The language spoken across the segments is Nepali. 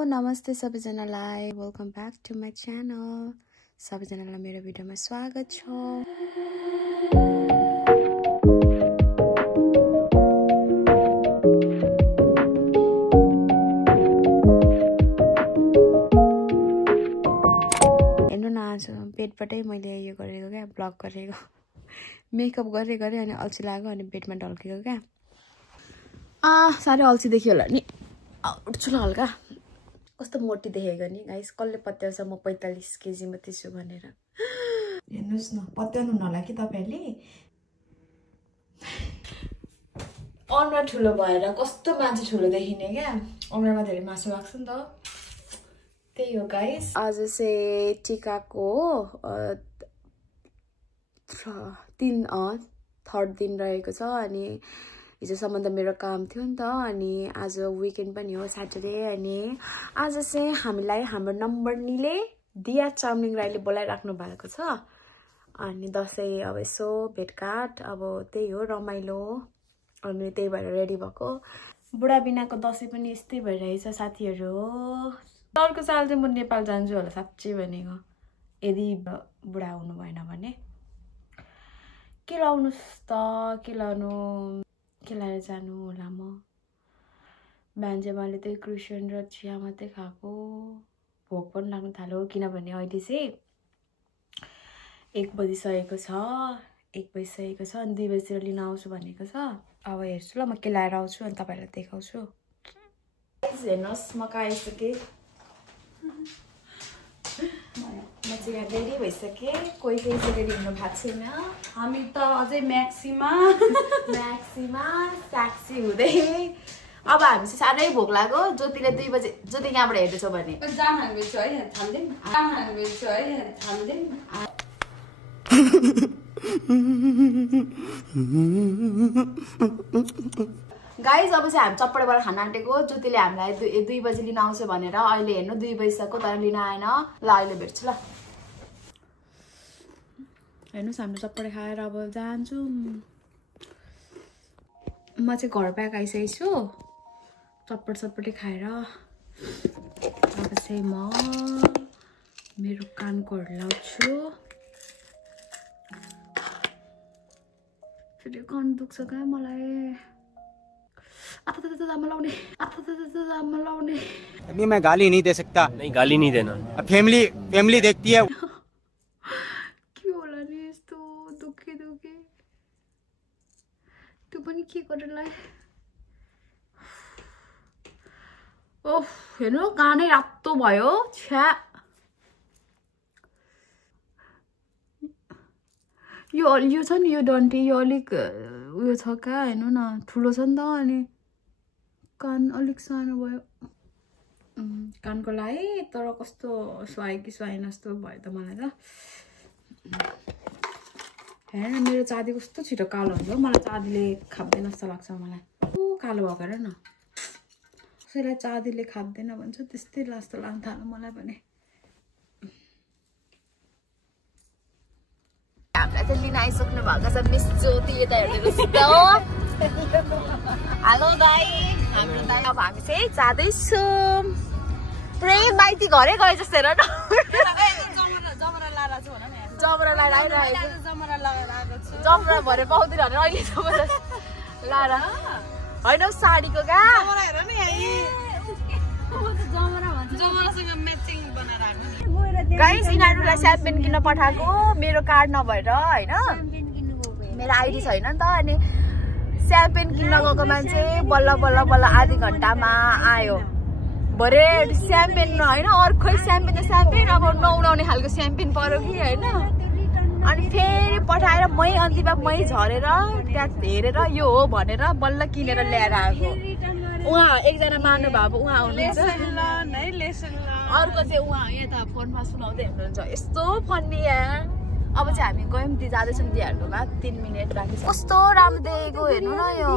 नमस्ते सबैजनालाई, welcome back to my channel. सबैजनालाई मेरो भिडियोमा स्वागत छ। हेर्नु न, आज बेडबाटै मैले यो गरेको क्या, ब्लग गरेको, मेकअप गरे अनि अल्छी लाग्यो अनि बेडमा ढल्केको क्या। साह्रै अल्छी देखियो होला नि, उठ्छु ल हल्का। कस्तो मोटी देखेको नि गाइस, कसले पत्याउँछ म 45 केजी मात्रै छु भनेर। हेर्नुहोस् न, पत्याउनु होला कि तपाईँहरूले। अनुहार ठुलो भएर कस्तो मान्छे ठुलो देखिने क्या, अनुहारमा धेरै मासु लाग्छ नि त। त्यही हो गाइस। आज चाहिँ टिकाको थर्ड दिन रहेको छ अनि हिजोसम्म त मेरो काम थियो नि त, अनि आज विकेन्ड पनि हो, स्याटरडे। अनि आज चाहिँ हामीलाई हाम्रो नम्बरनीले दिया चामलिङ राईले बोलाइराख्नु भएको छ। अनि दसैँ अब यसो भेटघाट, अब त्यही हो रमाइलो, अनि त्यही भएर रेडी भएको। बुढा बिनाको दसैँ पनि यस्तै भइरहेछ साथीहरू। अर्को साल चाहिँ म नेपाल जान्छु होला साँच्चै भनेको, यदि बुढा हुनु भएन भने। के लाउनुहोस् त, के लाउनु, के लाएर जानु होला म। बिहान चाहिँ मैले त्यही क्रुसन र चिया मात्रै खाएको, भोक पनि लाग्नु थाल्यो किनभने अहिले चाहिँ 1 बजिसकेको छ, 1 बजिसकेको छ अनि 2 बजीतिर लिन आउँछु भनेको छ। अब हेर्छु ल म के लाएर आउँछु अनि तपाईँहरूलाई देखाउँछु। हेर्नुहोस् म कहाँ आइसकेँ, म चाहिँ यहाँ रेडी भइसकेँ। कोही चाहिँ रेडी हुनु भएको छैन, हामी त अझै म्याक्सीमा ट्याक्सी हुँदै। अब हामी चाहिँ साह्रै भोक लाग्यो। ज्योतिले 2 बजे, ज्योति यहाँबाट हेर्दैछ भने गाइज अब चाहिँ हामी चप्पडबाट खान आँटेको। ज्योतिले हामीलाई 2 बजी लिन आउँछ भनेर, अहिले हेर्नु 2 बजिसक्यो तर लिन आएन। ल अहिले भेट्छु ल। हेर्नुहोस् हाम्रो चप्पड खाएर अब जान्छु। म चाहिँ घर ब्याग आइसकेको छु चप्पडै खाएर। अब चाहिँ म मेरो कानकोहरू लाउँछु। फेरि कान दुख्छ क्या मलाई। अभी मैं गाली नहीं दे सकता। नहीं, गाली नहीं देना। फैमिली देखती है। के होला नि यस्तो दुखे त्यो पनि के गरेलाई। ओह हेर्नु कानै रातो भयो। छ्या, यो छ नि यो डन्टी, यो अलिक उयो छ क्या, हेर्नु न ठुलो छ नि त, अनि कान अलिक सानो भयो। कानको लागि तर कस्तो सुहायो कि सुहाएन जस्तो भयो त मलाई त। हेर मेरो चाँदी कस्तो छिटो कालो हुन्छ, मलाई चाँदीले खाप्दैन जस्तो लाग्छ मलाई। कालो भएको हेर न, कसैलाई चाँदीले खाप्दैन भन्छ त्यस्तै जस्तो लाग्न थाल्यो मलाई पनि। हामीलाई चाहिँ लिन आइसक्नु भएको छ मिस ज्योति, यता हेर्नुहोस् त। हेलो दाइ, हाम्रो दाइ। अब हामी चाहिँ जाँदैछौँ पुरै माइती घरै गए जस्तो हेर न। जमरा लगाएर आइरहेको छु, जमरा भरे पाउँदैन भने अहिले जमरा लाएर होइन साडीको क्या। गाइस यिनीहरूलाई स्याम्पेन किन्न पठाएको, मेरो कार्ड नभएर होइन, मेरो आइडी छैन नि त। अनि स्याम्पेन किन्न गएको मान्छे बल्ल आधी घन्टामा आयो। भरे स्याम्पेन होइन, अर्कै स्याम्पेन अब नउडाउने खालको स्याम्पेन पर्यो कि होइन। अनि फेरि पठाएर मै अन्तिममा मै झरेर त्यहाँ हेरेर यो हो भनेर बल्ल किनेर ल्याएर आएको। उहाँ एकजना महानुभाव उहाँ हुनुहुन्छ, अर्को चाहिँ उहाँ यता फोनमा सुनाउँदै हुनुहुन्छ। यस्तो फन्नी यार। अब चाहिँ हामी गयौँ जाँदैछौँ दिहाहरूमा, 3 मिनट बाँकी छ। कस्तो राम्रो देखेको हेर्नु न यो।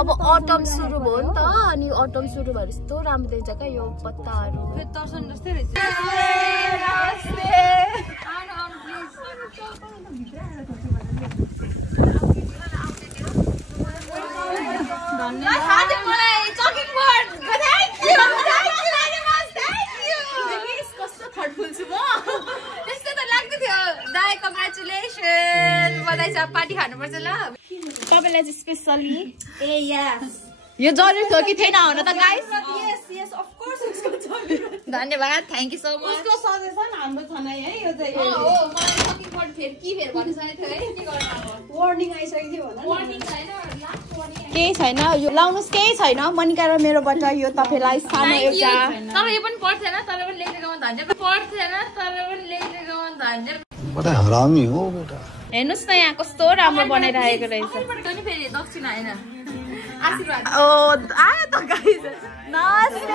अब अटम सुरु भयो नि त, अनि अटम सुरु भएर यस्तो राम्रो देखिन्छ क्या यो पत्ताहरू। कलेज स्पेशली ए यस यो जरुरी थियो कि थिएन हुन त guys yes yes of course उसको जरुरी धन्यवाद थ्यांक यू सो मच उसको सजेसन हाम्रो छ नै है यो चाहिँ हो मलाई सकिङ वर्ड फेरि भन्नु छैन थियो है के गर्न अब वार्निङ आइसक्यो थियो भन वार्निङ छैन लास्ट वार्निङ केही छैन यो लाउनुस् केही छैन मनिका र मेरोबाट यो तपाईलाई सानो एउटा तर यो पनि पढ्थेन तर पनि लेखेको धन्यवाद पढ्थेन तर पनि लेखेको धन्यवाद बडा हरामी हो बेटा हेर्नुस् न यहाँ कस्तो राम्रो बनाइरहेको रहेछ पनि फेरि दक्षिणा हैन आशीर्वाद ओ आयो त गाइस नमस्ते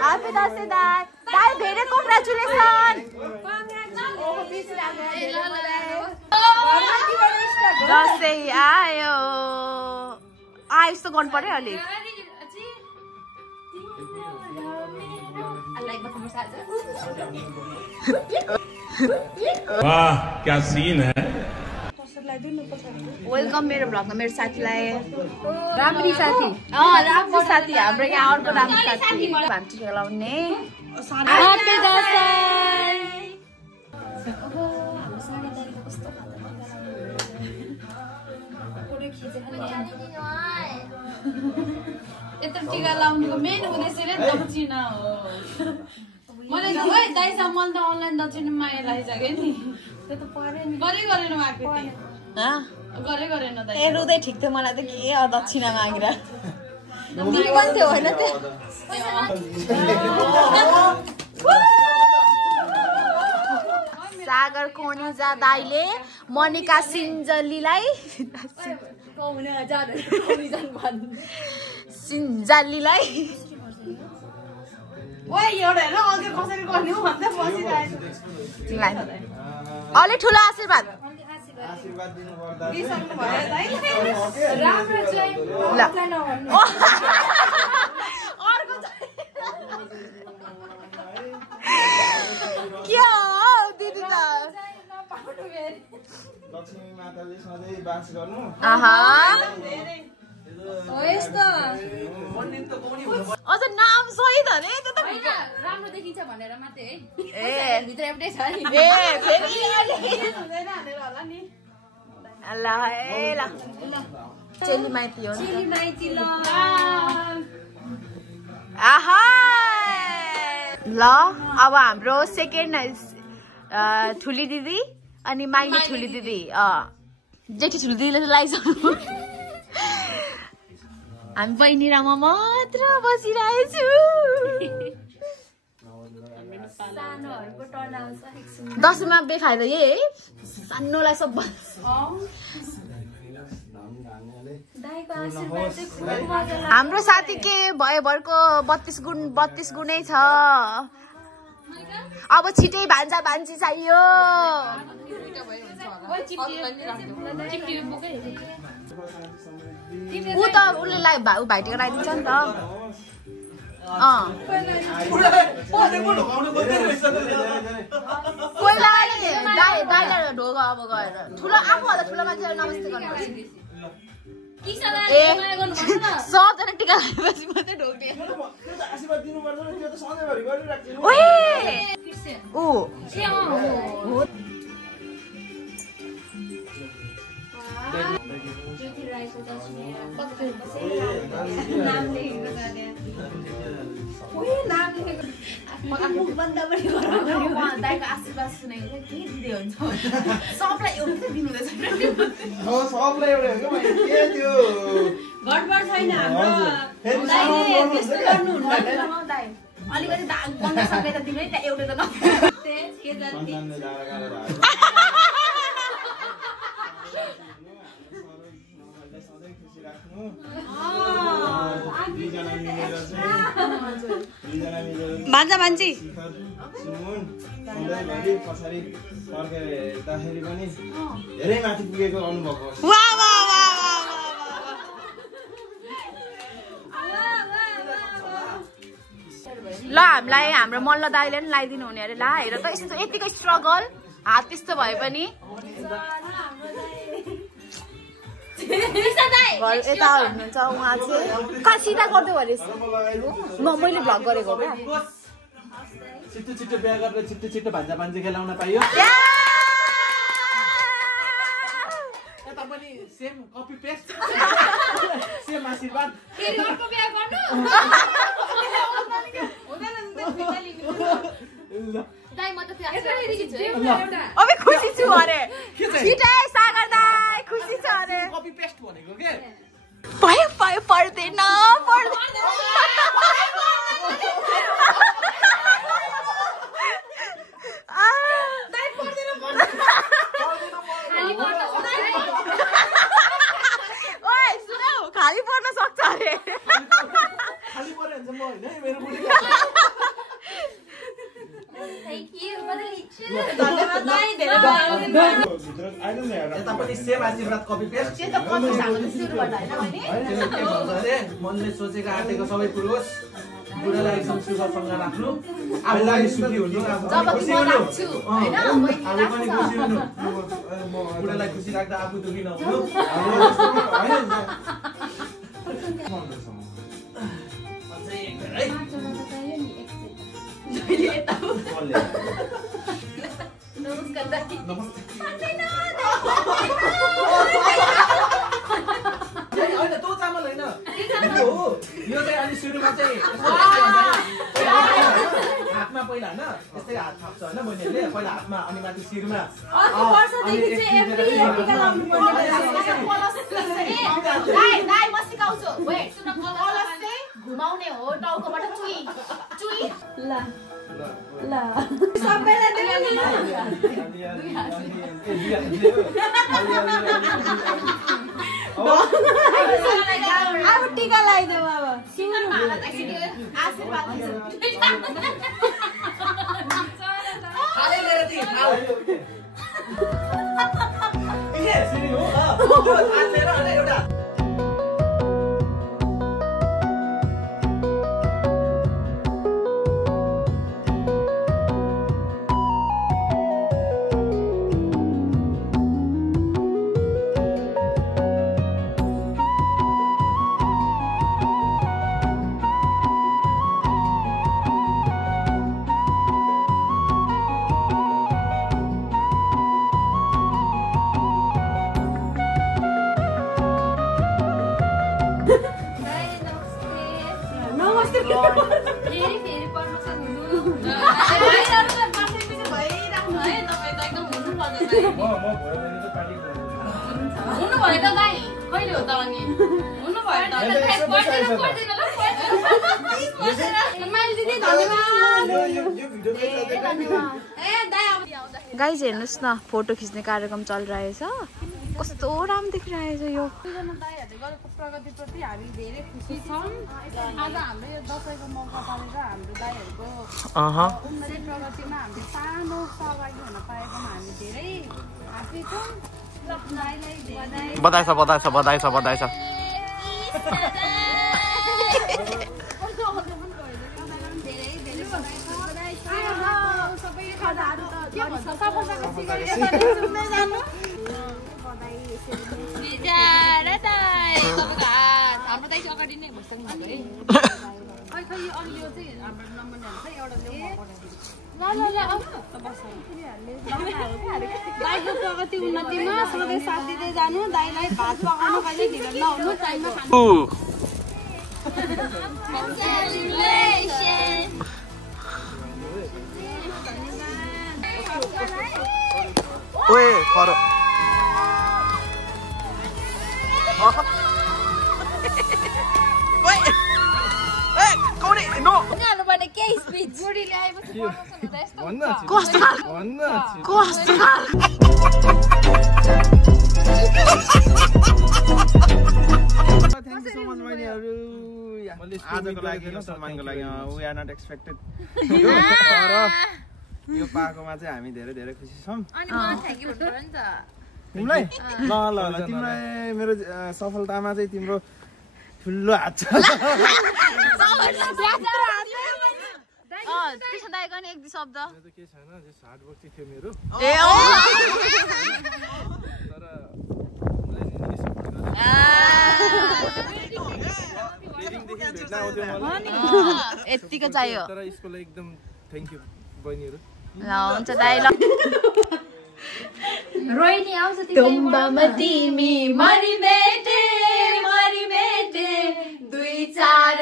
ह्यापी दसैँ दाइ धेरै कङ्ग्रेचुलेसन दसैँ आयो यस्तो गर्नु पर्यो अलिक वाह क्या सीन है वेलकम मेरो भ्लगमा मेरो साथीलाई राम्री साथी राम्रो साथी हाम्रो यहाँ अर्को राम्रो साथी भान्टी लाउने ह्यापी दसैँ यत्रो टिका लाउनुको मेन उद्देश्य नै दक्षिणा हो मैले त है दाइसा मन त अनलाइन दक्षिणा माया राखिसके नि त्यो त परे नि गरेन आएको थिएँ गरेन दाइ ए रुँदै ठिक थियो मलाई त के दक्षिणा मागेर तिमी पनि थियो होइन सागर कोनिजा दाइले मनिका सिन्जलीलाई सिन्जालीलाई ओए एउटा हेर अघि कसरी गर्ने हो भन्दै बसिरहेको तिमीलाई अलि ठुलो आशीर्वाद दिइसक्नु भयो दाइ राम्रो चाहिँ ल के हो दिदी त लक्ष्मी माताले सधैँ बास गर्नु अझ नाम सही त नि त्यो त राम्रो देखिन्छ भनेर मात्रै है ए भित्र एउटै छ नि ए फेरि हुँदैन हानेर होला नि ल ए ल चेली माइती हो चिली माइती ल आहा ल अब हाम्रो सेकेन्ड ठुली दिदी अनि माइली ठुली दिदी जेठी ठुली दिदीले लगाइसक्नु हामी बहिनी र म मात्र बसिरहेछु दसैँमा बेफाइदा यही है सानोलाई सब हाम्रो साथी के भयो भरको 32 गुणै छ अब छिटै भान्जा भान्जी चाहियो ऊ त उसले भाइटिका लगाइदिन्छ नि त कोही लगायो दाइलाई ढोगा अब गएर ठुलो आफूभन्दा ठुलो मान्छेलाई नमस्ते गर्नुपर्छ सबजना टिका लगाएपछि मात्रै ढोग्ने दाइको आशीर्वाद सुनेको के दिँदै हुन्छ सबलाई एउटै दिनुहुँदैछ गडबड छैन हाम्रो दाइले त्यस्तो गर्नुहुन्न अलिकति बन्द सकेर तिमीले त्यहाँ एउटै त भान्जा भान्जी पछाडि फर्केदाखेरि पनि धेरै माथि पुगेको अनुभव हो ल हामीलाई हाम्रो मल्ल दाइले पनि लगाइदिनु हुने अरे ला हेर त यस्तो यतिको स्ट्रगल हात त्यस्तो भए पनि यता हुनुहुन्छ उहाँ चाहिँ सिधा गर्दै भने मैले भ्लग गरेको क्या छिट्टो बिहा गरेर छिट्टो भान्जा भान्जी खेलाउन पाइयो सेम कपी पेस्ट सेम आशीर्वाद फेरि अर्को बिहा गर्नु हुँदैन नि दाइ म त त्यो आशीर्वाद अबे खुसी छु अरे छिटै सागर दाइ खुसी छ अरे कपी पेस्ट भनेको के भयो पर्दैन खाली पर्न सक्छ अरे खाली पर्यो भने चाहिँ म होइन मेरो बुढी यतापट्टि सेम आशीर्वाद कपी पेस्ट मनले सोचेको आँटेको सबै पुरोस् बुढालाई एकदम सुखसँग राख्नु आफूलाई सुखी हुनु खुसी हुनु आफू पनि खुसी हुनु बुढालाई खुसी राख्दा आफू दुखी नहुनु नमस्कार दाइ होइन तँ चामल होइन यो चाहिँ अलि सुरुमा चाहिँ हातमा पहिला होइन यस्तै हात थाप्छ होइन बहिनीहरूले पहिला हातमा अनि माथि शिरमा घुमाउने हो टाउकोबाट चुई चुई अब टीका लगाइदेऊ अब हुनु भयो त दाइ कहिले हो त अनि हुनु भयो त मैले दिदी धन्यवाद गाइज हेर्नुहोस् न फोटो खिच्ने कार्यक्रम चलिरहेछ कस्तो राम्रो देखिरहेछ यो दाइहरूले गरेको प्रगतिप्रति हामी धेरै खुसी छौँ आज हाम्रो यो दसैँको मौका पारेर हाम्रो दाइहरूको उन्नति प्रगतिमा हामीले सानो सहभागी हुन पाएकोमा हामी धेरै हाँसी छौँ बधाई छ हाम्रो दाइ चाहिँ अगाडि नै भइसक्नु भएको दाइको प्रगति उन्नतिमा सधैँ साथ दिँदै जानु दाइलाई भात पकाउन कहिले ढिलो नहुनु टाइममा उनीहरूबाट केही स्पिच बुढीले आएपछि आजको लागि सम्मानको लागि वी आर नट एक्सपेक्टेड यो पाएकोमा चाहिँ हामी धेरै धेरै खुसी छौँ तिमीलाई ल तिमीलाई मेरो सफलतामा चाहिँ तिम्रो ठुलो हात छ एक शब्द के छैन जस्ट हार्ड वर्क थियो मेरो यतिको चाहियो तर यसको लागि एकदम थ्याङ्क यू बहिनीहरू ल हुन्छ दाइ ल रोइनी आउँछ तुम्बामा तिमी मरिमेटे दुई चार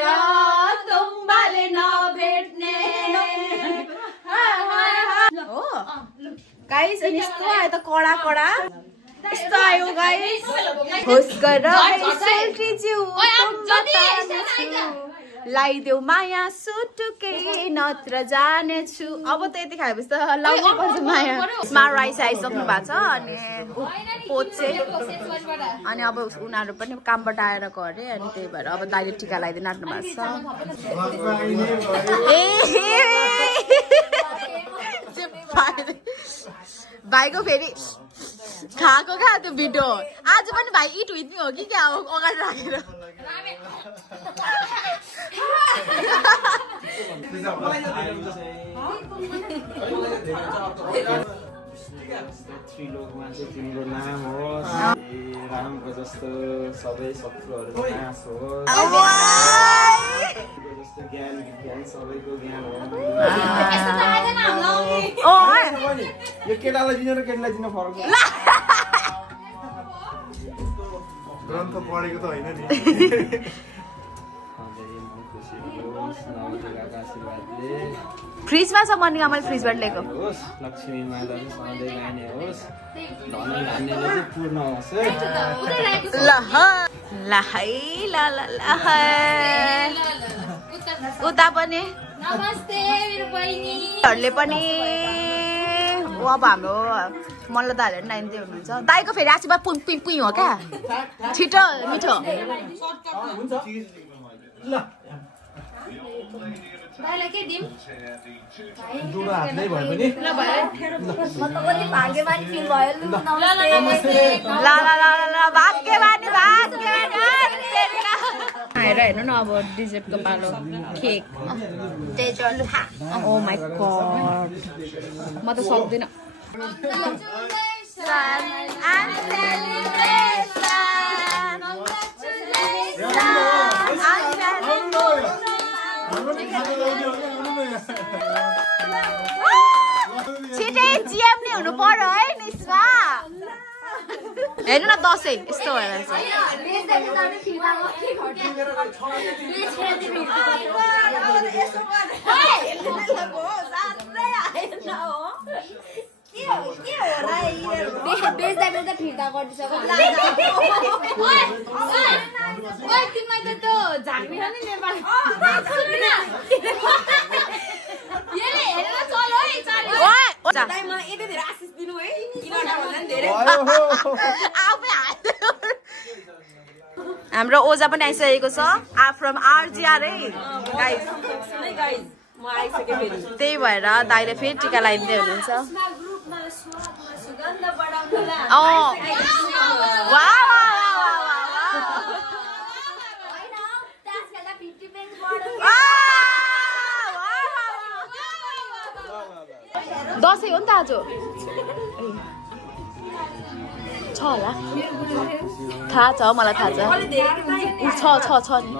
तुम्बाले नभेट्ने हो गाइस अनि यस्तो आयो त कडा यस्तो आयो गाइस होस गर लाइदेऊ माया सुटुके नत्र जानेछु अब त यति खाएपछि त लाउनै पर्छ माया स्मार्ट राइस आइसक्नु भएको छ अनि पोचे अनि अब उनीहरू पनि कामबाट आएर गयो अरे अनि त्यही भएर अब दाइले टिका लगाइदिनु आँट्नु भएको छ भाइको फेरि खाएको क्या त्यो भिडियो आज पनि भाइ इट विथ मी हो कि क्या हो अगाडि राखेर त्रिलोकमा चाहिँ तिम्रो नाम होस् रामको जस्तो सबै शत्रुहरू नाश होस् जस्तो ज्ञान विज्ञान सबैको ज्ञान होस् यो केटालाई दिनु र केटालाई दिनु फरक ग्रन्थ पढेको त होइन नि फ्रिजमा छ मर्निङ मैले फ्रिजबाट ल्याएको होस् लक्ष्मी माता चाहिँ सधैँ गाने होस् धन धान्यले चाहिँ पूर्ण होस् उता पनि नमस्ते मेरो बहिनीहरूले पनि अब हाम्रो मल्ल दाइहरू नाइन्दै हुनुहुन्छ दाइको फेरि आशीर्वाद पुइ हो क्या छिटो मिठो दाइलाई के दिम दुडा हातमै भए पनि ल भयो म त पनि भाग्यवान फिल भयो लु नमस्ते ल भाग्यवानी आएर हेर्नु न अब डिजर्टको पालो केक ओ माई गॉड म त सक्दिनँ छिटै जिएम नै हुनु पर्यो है निस्वा हेर्नु न दसैँ यस्तो भएर हाम्रो ओजा पनि आइसकेको छ फ्रम आरजिआर है गाइस त्यही भएर दाइले फेरि टिका लगाइदिँदै हुनुहुन्छ दसैँ हो नि त आज छ होला थाहा छ मलाई थाहा छ नि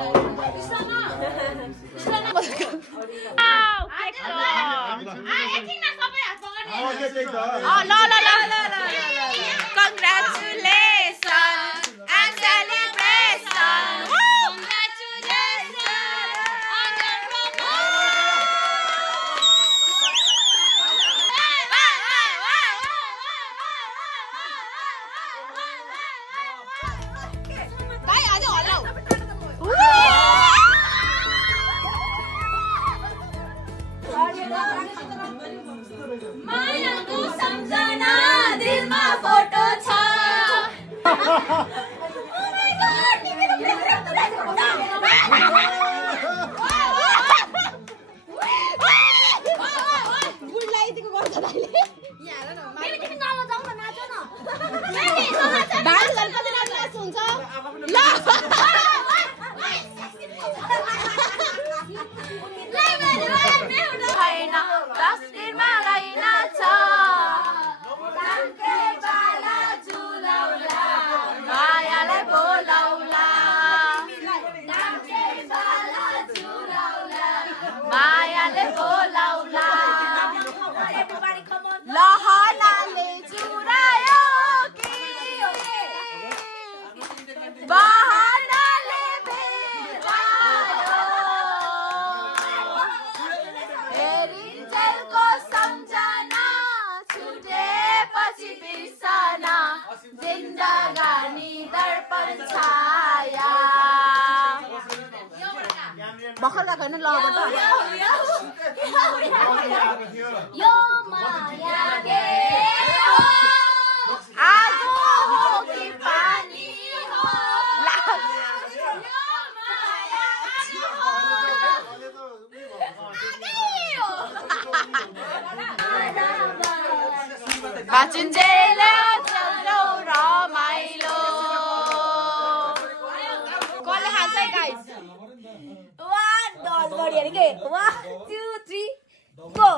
भर्खर गएको होइन ल अब त यो माया के आगो हो कि पानी हो बाचुन्जेले चल्लो रमाइलो कसले खान्छ है गाइस 1 10 गरी अरे के 1 2 3 go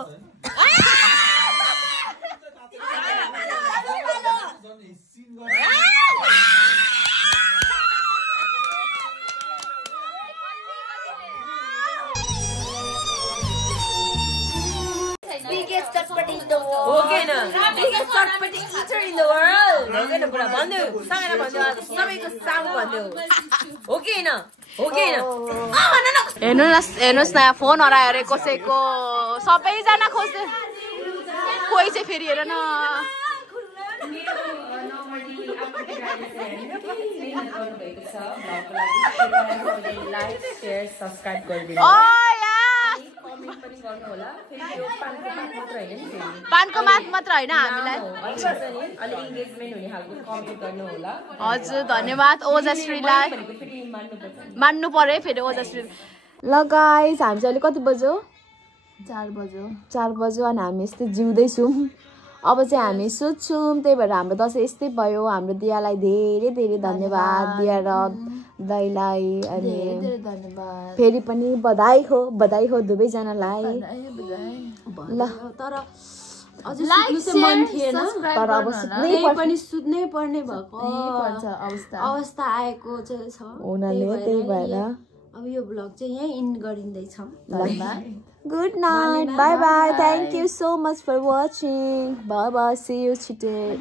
biggest chutpati in the world. Okay na. Biggest chutpati eater in the world. Okay na pura भन्नु सँगै भन्नु सबैको सामु भन्नु ओके न ओके न हेर्नुहोस् न फोन हरायो अरे कसैको सबैजना खोज्दै कोही चाहिँ फेरि हेर न लाइक शेयर सब्स्क्राइब गरिदिनु पानको माथ मात्र होइन हामीलाई अलि इन्गेजमेन्ट हुने खालको कमेन्ट गर्नु होला हजुर धन्यवाद ओजश्रीलाई मान्नु पर्यो फेरि ओजश्री ल गाइस हामी चाहिँ अहिले कति बज्यो 4 बज्यो अनि हामी यस्तै जिउँदैछौँ अब चाहिँ हामी सुत्छौँ त्यही भएर हाम्रो दसैँ यस्तै भयो हाम्रो दियालाई धेरै धेरै धन्यवाद दिया र दाइलाई अनि फेरि पनि बधाई हो दुवैजनालाई ल तर मन थिएन तर अब सुत्नै पर्ने भएको अवस्था आएको चाहिँ छ उनीहरूले त्यही भएर अब यो ब्लग चाहिँ यहीँ इन्ड गरिँदैछ Good night. Bye bye. Thank you so much for watching. Bye bye. See you today.